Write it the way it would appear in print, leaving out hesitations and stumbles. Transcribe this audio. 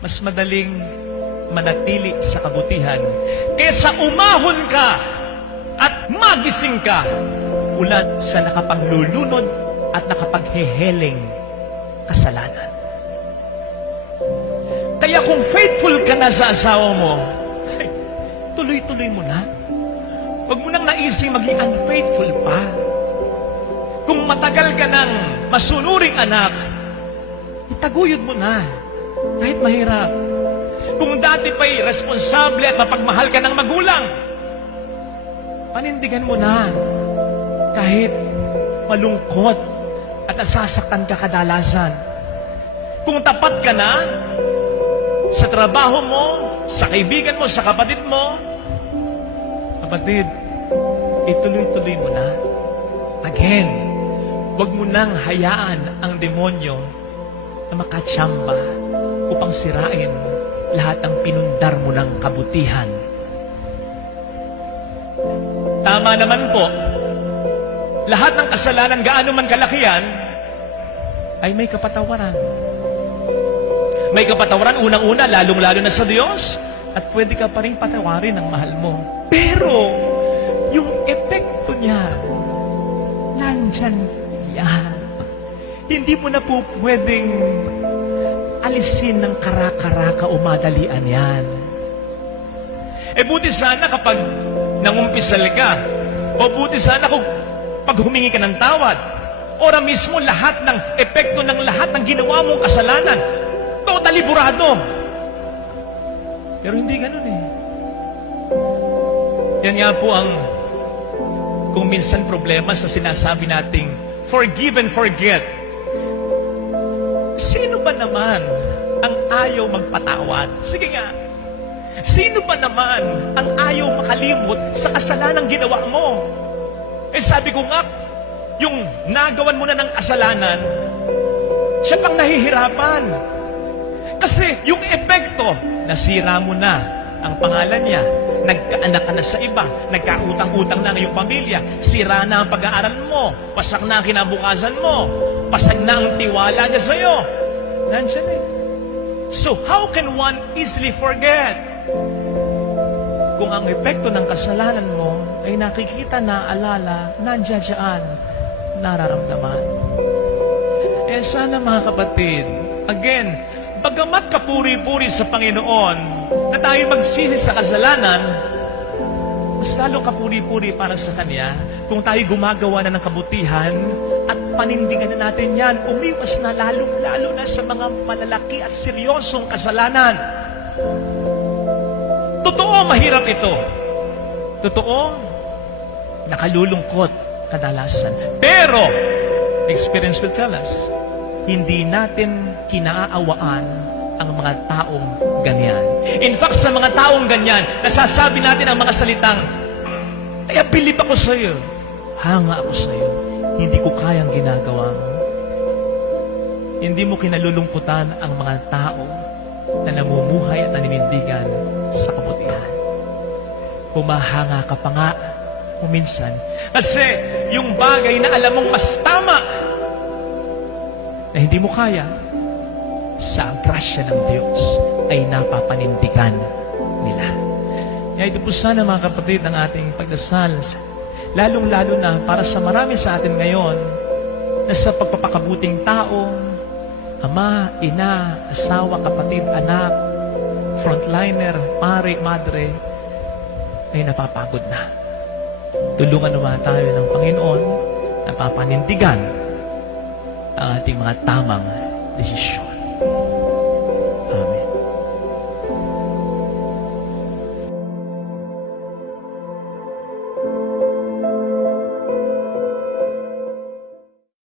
mas madaling manatili sa kabutihan kaysa umahon ka at magising ka ulat sa nakapanglulunod at nakapagheheling kasalanan. Kaya kung faithful ka na sa asawa mo, tuloy-tuloy mo na. Huwag mo nang naising maging unfaithful pa. Kung matagal ka ng masunuring anak, itaguyod mo na. Kahit mahirap. Kung dati pa'y responsable at mapagmahal ka ng magulang, panindigan mo na. Kahit malungkot at nasasaktan ka kadalasan. Kung tapat ka na sa trabaho mo, sa kaibigan mo, sa kapatid mo, kapatid, ituloy-tuloy mo na. Again, huwag mo nang hayaan ang demonyo na makatsamba upang sirain lahat ng pinundar mo ng kabutihan. Tama naman po, lahat ng kasalanan, gaano man kalakihan, ay may kapatawaran. May kapatawaran, unang-una, lalong-lalo na sa Diyos, at pwede ka pa rin patawarin ng mahal mo. Pero, yung epekto niya, nandyan yan. Hindi mo na po pwedeng alisin ng kara-karaka o madalian yan. Buti sana kapag nangumpisal ka, o buti sana kung pag humingi ka ng tawad, ora mismo lahat ng epekto ng lahat ng ginawa mong kasalanan, totally burado. Pero hindi ganun eh. Yan nga po ang kung minsan problema sa sinasabi nating forgive and forget. Sino ba naman ang ayaw magpatawad? Sige nga. Sino ba naman ang ayaw makalimot sa kasalanang ginawa mo? Sabi ko nga, yung nagawan mo na ng kasalanan, siya pang nahihirapan. Kasi yung epekto, nasira mo na ang pangalan niya, nagkaanak ka na sa iba, nagkautang-utang na ang iyong pamilya, sira na ang pag-aaral mo, pasak na ang kinabukasan mo, pasag na ang tiwala niya sa iyo. Nandiyan eh. So how can one easily forget? Kung ang epekto ng kasalanan mo ay nakikita na, alala, nandiyan dyan, nararamdaman. Sana mga kapatid, again, bagamat kapuri-puri sa Panginoon na tayo magsisi sa kasalanan, mas lalo kapuri-puri para sa Kanya kung tayo gumagawa na ng kabutihan at panindigan na natin yan, umiwas na lalo na sa mga malalaki at seryosong kasalanan. Totoo, mahirap ito. Totoo, nakalulungkot kadalasan. Pero, experience will tell us, hindi natin kinaaawaan ang mga taong ganyan. In fact, sa mga taong ganyan, nasasabi natin ang mga salitang, kaya bilib ako sa iyo, hanga ako sa iyo, hindi ko kayang ginagawa mo. Hindi mo kinalulungkutan ang mga tao na namumuhay at naninindigan sa kabutihan. Humahanga ka pa nga kung minsan. Kasi yung bagay na alam mong mas tama, na hindi mo kaya, sa grasya ng Diyos ay napapanindigan nila. Kaya ito po sana mga kapatid ang ating pagdasal, lalong-lalo na para sa marami sa atin ngayon na sa pagpapakabuting tao, ama, ina, asawa, kapatid, anak, frontliner, pare, madre, ay napapagod na. Tulungan naman tayo ng Panginoon na papanindigan ang ating mga tamang desisyon.